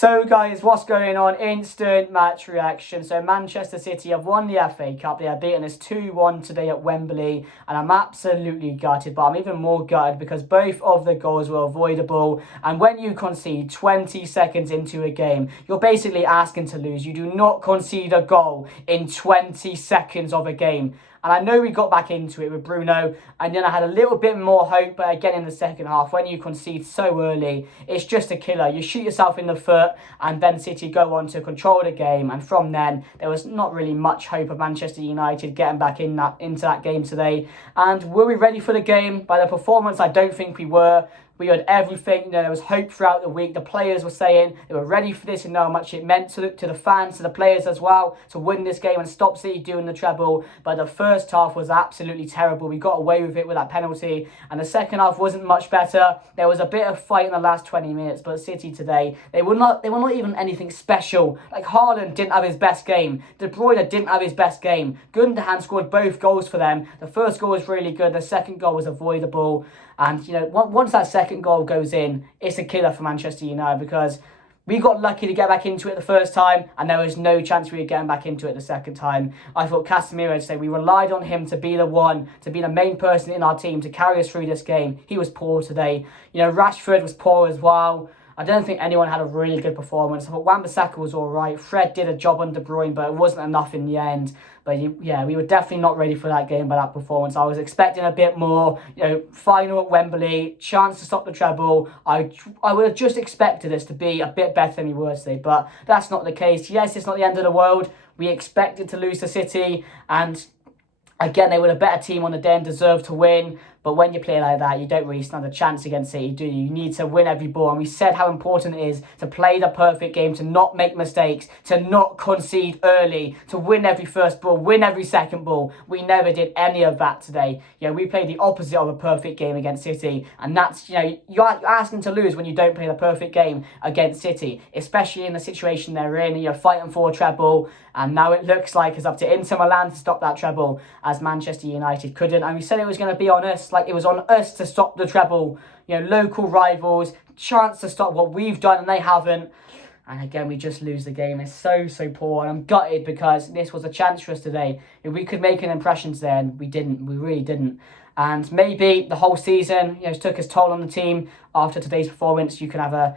So guys, what's going on? Instant match reaction. So Manchester City have won the FA Cup. They have beaten us 2-1 today at Wembley. And I'm absolutely gutted, but I'm even more gutted because both of the goals were avoidable. And when you concede 20 seconds into a game, you're basically asking to lose. You do not concede a goal in 20 seconds of a game. And I know we got back into it with Bruno, and then I had a little bit more hope, but again in the second half, when you concede so early, it's just a killer. You shoot yourself in the foot, and then City go on to control the game, and from then, there was not really much hope of Manchester United getting back into that game today. And were we ready for the game? By the performance, I don't think we were. We had everything, there was hope throughout the week. The players were saying they were ready for this and know how much it meant to the fans, to the players as well, to win this game and stop City doing the treble. But the first half was absolutely terrible. We got away with it with that penalty. And the second half wasn't much better. There was a bit of fight in the last 20 minutes, but City today, they were not even anything special. Like Haaland didn't have his best game. De Bruyne didn't have his best game. Gundogan scored both goals for them. The first goal was really good. The second goal was avoidable. And, once that second goal goes in, it's a killer for Manchester United because we got lucky to get back into it the first time and there was no chance we were getting back into it the second time. I thought Casemiro today, we relied on him to be the main person in our team to carry us through this game. He was poor today. Rashford was poor as well. I don't think anyone had a really good performance. I thought Wan-Bissaka was all right. Fred did a job on De Bruyne, but it wasn't enough in the end. But yeah, we were definitely not ready for that game by that performance. I was expecting a bit more, final at Wembley, chance to stop the treble. I would have just expected us to be a bit better than we were today, but that's not the case. Yes, it's not the end of the world. We expected to lose to City, and again, they were a better team on the day and deserved to win. But when you play like that, you don't really stand a chance against City, do you? You need to win every ball. And we said how important it is to play the perfect game, to not make mistakes, to not concede early, to win every first ball, win every second ball. We never did any of that today. We played the opposite of a perfect game against City. And that's, you're asking to lose when you don't play the perfect game against City, especially in the situation they're in. You're fighting for a treble. And now it looks like it's up to Inter Milan to stop that treble, as Manchester United couldn't. And we said it was going to be on us, like it was on us to stop the treble. Local rivals, chance to stop what we've done and they haven't. And again, we just lose the game. It's so poor. And I'm gutted because this was a chance for us today. If we could make an impression today, and we didn't. We really didn't. And maybe the whole season, took its toll on the team after today's performance. You can have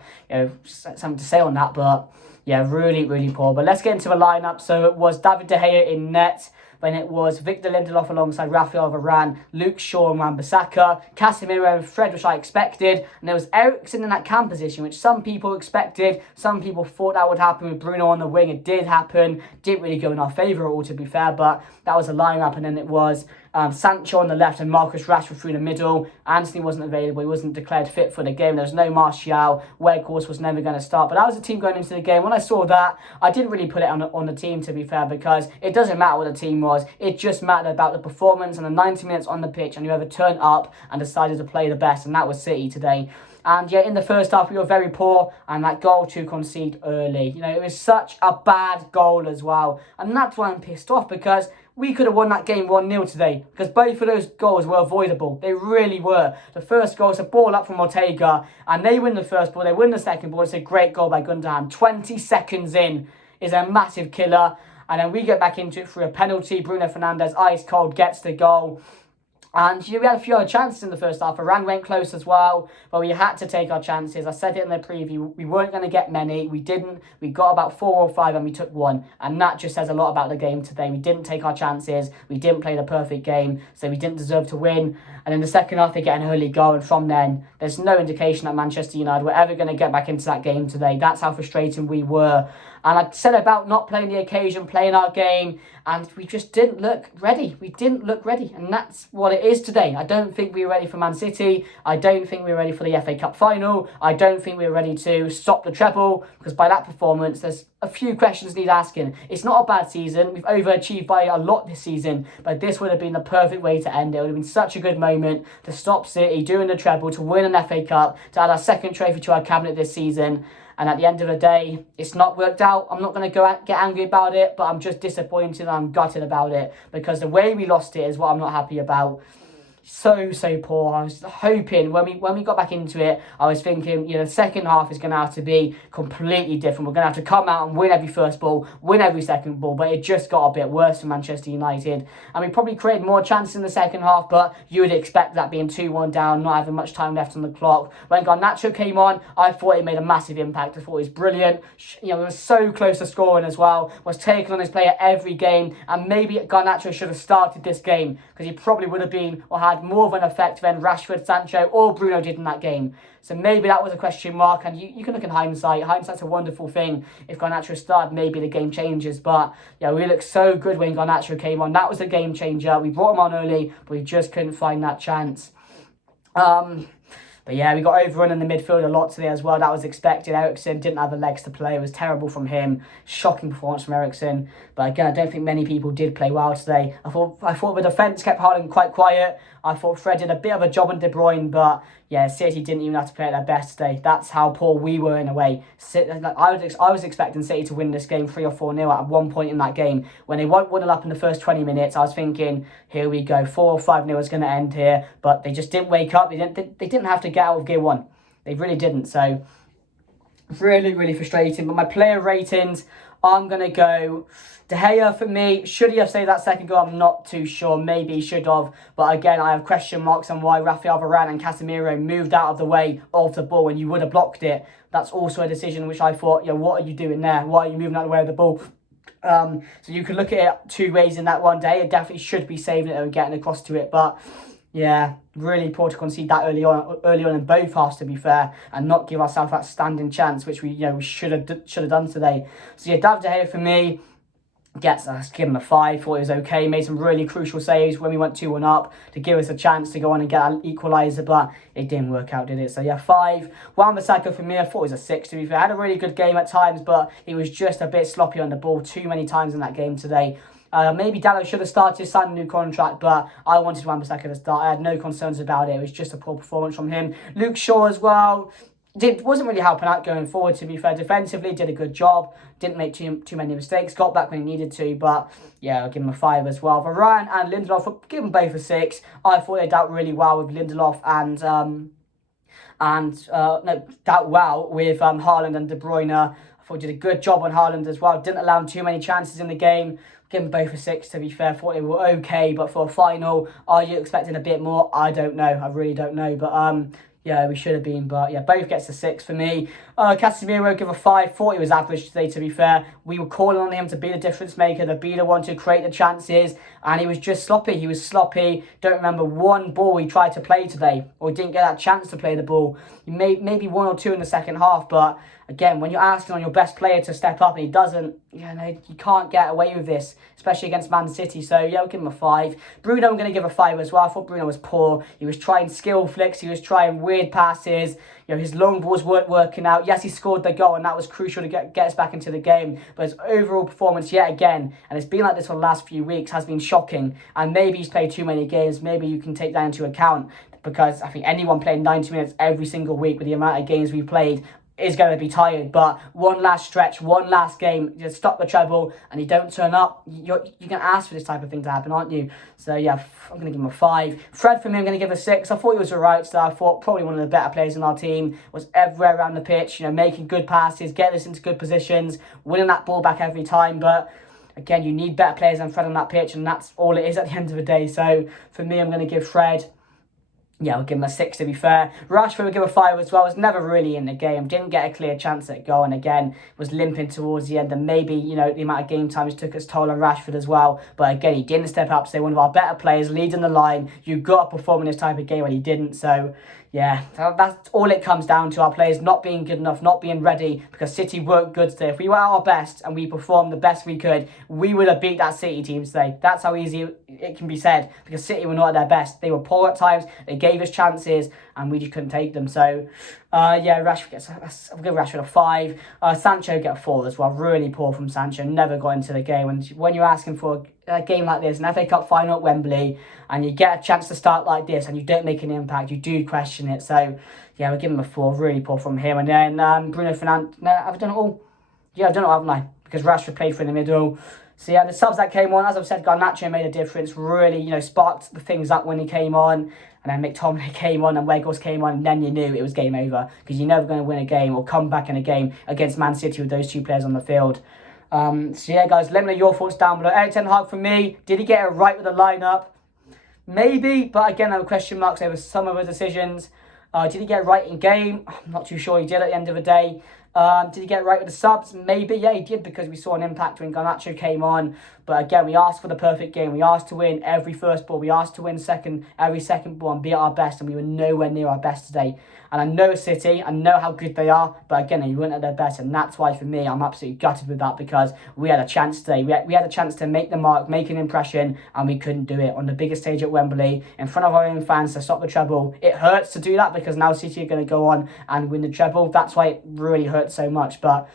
something to say on that, but yeah, really poor. But let's get into the lineup. So it was David De Gea in net. Then it was Victor Lindelof alongside Rafael Varane, Luke Shaw and Wan-Bissaka, Casemiro and Fred, which I expected. And there was Eriksen in that cam position, which some people expected. Some people thought that would happen with Bruno on the wing. It did happen. Didn't really go in our favour at all, to be fair. But that was a lineup. And then it was Sancho on the left and Marcus Rashford through the middle. Antony wasn't available. He wasn't declared fit for the game. There was no Martial. Weghorst was never going to start. But that was the team going into the game. When I saw that, I didn't really put it on the team, to be fair, because it doesn't matter what the team was. It just mattered about the performance and the 90 minutes on the pitch and whoever turned up and decided to play the best. And that was City today. And yeah, in the first half, we were very poor, and that goal to concede early. It was such a bad goal as well. And that's why I'm pissed off, because we could have won that game 1-0 today, because both of those goals were avoidable. They really were. The first goal is a ball up from Ortega, and they win the first ball, they win the second ball. It's a great goal by Gundogan. 20 seconds in is a massive killer. And then we get back into it through a penalty. Bruno Fernandes, ice cold, gets the goal. And we had a few other chances in the first half. Varane went close as well, but we had to take our chances. I said it in the preview, we weren't going to get many. We didn't. We got about 4 or 5 and we took 1. And that just says a lot about the game today. We didn't take our chances. We didn't play the perfect game, so we didn't deserve to win. And in the second half, they get an early goal. And from then, there's no indication that Manchester United were ever going to get back into that game today. That's how frustrating we were. And I said about not playing the occasion, playing our game, and we just didn't look ready. We didn't look ready, and that's what it is today. I don't think we were ready for Man City. I don't think we were ready for the FA Cup final. I don't think we were ready to stop the treble, because by that performance, there's a few questions need asking. It's not a bad season. We've overachieved by a lot this season, but this would have been the perfect way to end it. It would have been such a good moment to stop City doing the treble, to win an FA Cup, to add our second trophy to our cabinet this season. And at the end of the day, it's not worked out. I'm not going to get angry about it, but I'm just disappointed and I'm gutted about it, because the way we lost it is what I'm not happy about. so poor. I was hoping when we got back into it, I was thinking, the second half is going to have to be completely different. We're going to have to come out and win every first ball, win every second ball, but it just got a bit worse for Manchester United. And we probably created more chances in the second half, but you would expect that being 2-1 down, not having much time left on the clock. When Garnacho came on, I thought it made a massive impact. I thought it was brilliant. We were so close to scoring as well. Was taking on his player every game, and maybe Garnacho should have started this game because he probably would have been or had more of an effect than Rashford, Sancho or Bruno did in that game. So maybe that was a question mark, and you can look in hindsight. Hindsight's a wonderful thing. If Garnacho started, maybe the game changes. But we looked so good when Garnacho came on. That was a game changer. We brought him on early, but we just couldn't find that chance. But we got overrun in the midfield a lot today as well. That was expected. Eriksen didn't have the legs to play. It was terrible from him. Shocking performance from Eriksen. But again, I don't think many people did play well today. I thought the defence kept Haaland quite quiet. I thought Fred did a bit of a job on De Bruyne, but City didn't even have to play at their best today. That's how poor we were in a way. I was expecting City to win this game 3 or 4-0 at one point in that game. When they won 1-0 up in the first 20 minutes, I was thinking, here we go, 4 or 5-0 is going to end here. But they just didn't wake up. They didn't have to get out of gear 1. They really didn't. So really, really frustrating. But my player ratings, I'm going to go De Gea for me. Should he have saved that second goal? I'm not too sure. Maybe he should have. But again, I have question marks on why Rafael Varane and Casemiro moved out of the way of the ball when you would have blocked it. That's also a decision which I thought, what are you doing there? Why are you moving out of the way of the ball? So you could look at it 2 ways in that one day. It definitely should be saving it and getting across to it. But really poor to concede that early on in both halves, to be fair, and not give ourselves that standing chance, which we should have done today. So David De Gea for me gets us, give him a 5. Thought it was okay. Made some really crucial saves when we went 2-1 up to give us a chance to go on and get an equaliser, but it didn't work out, did it? So 5. Wan-Bissaka for me, I thought it was a 6, to be fair. Had a really good game at times, but he was just a bit sloppy on the ball too many times in that game today. Maybe Dalot should have started, signed a new contract, but I wanted Wan-Bissaka to start. I had no concerns about it. It was just a poor performance from him. Luke Shaw as well. Wasn't really helping out going forward, to be fair. Defensively, did a good job. Didn't make too many mistakes. Got back when he needed to, but I'll give him a 5 as well. Varane and Lindelof, I'll give them both a 6. I thought they dealt really well with Lindelof and dealt well with Haaland and De Bruyne. I thought he did a good job on Haaland as well. Didn't allow him too many chances in the game. Give them both a 6, to be fair. Thought they were okay, but for a final, are you expecting a bit more? I don't know. I really don't know, but we should have been, but both gets a 6 for me. Casemiro, give a 5. Thought he was average today, to be fair. We were calling on him to be the difference maker, to be the one to create the chances, and he was just sloppy. He was sloppy. Don't remember one ball he tried to play today, or he didn't get that chance to play the ball. He made maybe 1 or 2 in the second half, but again, when you're asking on your best player to step up and he doesn't, you can't get away with this, especially against Man City. So, I'll give him a 5. Bruno, I'm going to give a 5 as well. I thought Bruno was poor. He was trying skill flicks. He was trying weird passes. His long balls weren't working out. Yes, he scored the goal, and that was crucial to get us back into the game. But his overall performance, yet again, and it's been like this for the last few weeks, has been shocking. And maybe he's played too many games. Maybe you can take that into account, because I think anyone playing 90 minutes every single week with the amount of games we've played is going to be tired. But one last stretch, one last game, just stop the treble, and you don't turn up, you can ask for this type of thing to happen, aren't you? So I'm going to give him a 5. Fred for me, I'm going to give a 6. I thought he was alright, so I thought probably one of the better players in our team. Was everywhere around the pitch, making good passes, getting us into good positions, winning that ball back every time. But again, you need better players than Fred on that pitch, and that's all it is at the end of the day. So for me, I'm going to give Fred, I'll give him a 6, to be fair. Rashford will give a 5 as well. Was never really in the game. Didn't get a clear chance at goal, and again, was limping towards the end. And maybe, the amount of game time took its toll on Rashford as well. But again, he didn't step up. So one of our better players leading the line. You've got to perform in this type of game, and he didn't. So that's all it comes down to. Our players not being good enough, not being ready, because City weren't good today. If we were at our best and we performed the best we could, we would have beat that City team today. That's how easy it can be said, because City were not at their best. They were poor at times, they gave us chances, and we just couldn't take them. So, Rashford I'll give Rashford a 5. Sancho get a 4 as well. Really poor from Sancho. Never got into the game. And when you're asking for a game like this, an FA Cup final at Wembley, and you get a chance to start like this, and you don't make an impact, you do question it. So, we'll give him a 4. Really poor from him. And then Bruno Fernandes. No, I've done it all. I've done it all, haven't I? Because Rashford played for in the middle. So yeah, the subs that came on, as I've said, Garnacho made a difference, really, you know, sparked the things up when he came on. And then McTominay came on and Weghorst came on, and then you knew it was game over, because you're never going to win a game or come back in a game against Man City with those two players on the field. So yeah, guys, let me know your thoughts down below. Erik ten Hag, for me, did he get it right with the lineup? Maybe, but again, there were question marks over some of the decisions. Did he get it right in game? I'm not too sure he did at the end of the day. Did he get it right with the subs? Maybe, yeah, he did, because we saw an impact when Garnacho came on. But again, we asked for the perfect game. We asked to win every first ball. We asked to win every second ball and be at our best, and we were nowhere near our best today. And I know City, I know how good they are, but again, they weren't at their best, and that's why, for me, I'm absolutely gutted with that, because we had a chance today. We had a chance to make the mark, make an impression, and we couldn't do it on the biggest stage at Wembley, in front of our own fans, to stop the treble. It hurts to do that, because now City are going to go on and win the treble. That's why it really hurts so much, but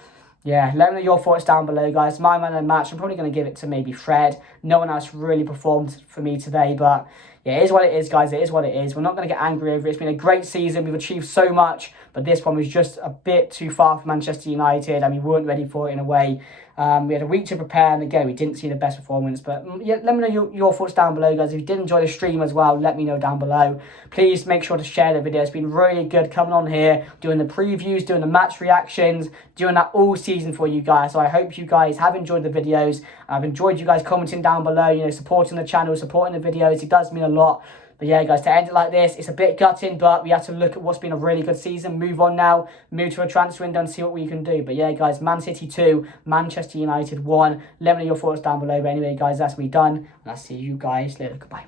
yeah, let me know your thoughts down below, guys. My man of the match, I'm probably going to give it to maybe Fred. No one else really performed for me today, but yeah, it is what it is, guys. It is what it is. We're not going to get angry over it. It's been a great season. We've achieved so much, but this one was just a bit too far for Manchester United, and we weren't ready for it in a way. We had a week to prepare, and again, we didn't see the best performance. But yeah, let me know your thoughts down below, guys. If you did enjoy the stream as well, let me know down below. Please make sure to share the video. It's been really good coming on here, doing the previews, doing the match reactions, doing that all season for you guys. So I hope you guys have enjoyed the videos. I've enjoyed you guys commenting down below, you know, supporting the channel, supporting the videos. It does mean a lot. But yeah, guys, to end it like this, it's a bit gutting, but we have to look at what's been a really good season, move on now, move to a transfer window and see what we can do. But yeah, guys, Man City 2, Manchester United 1. Let me know your thoughts down below. But anyway, guys, that's me done, and I'll see you guys later. Goodbye.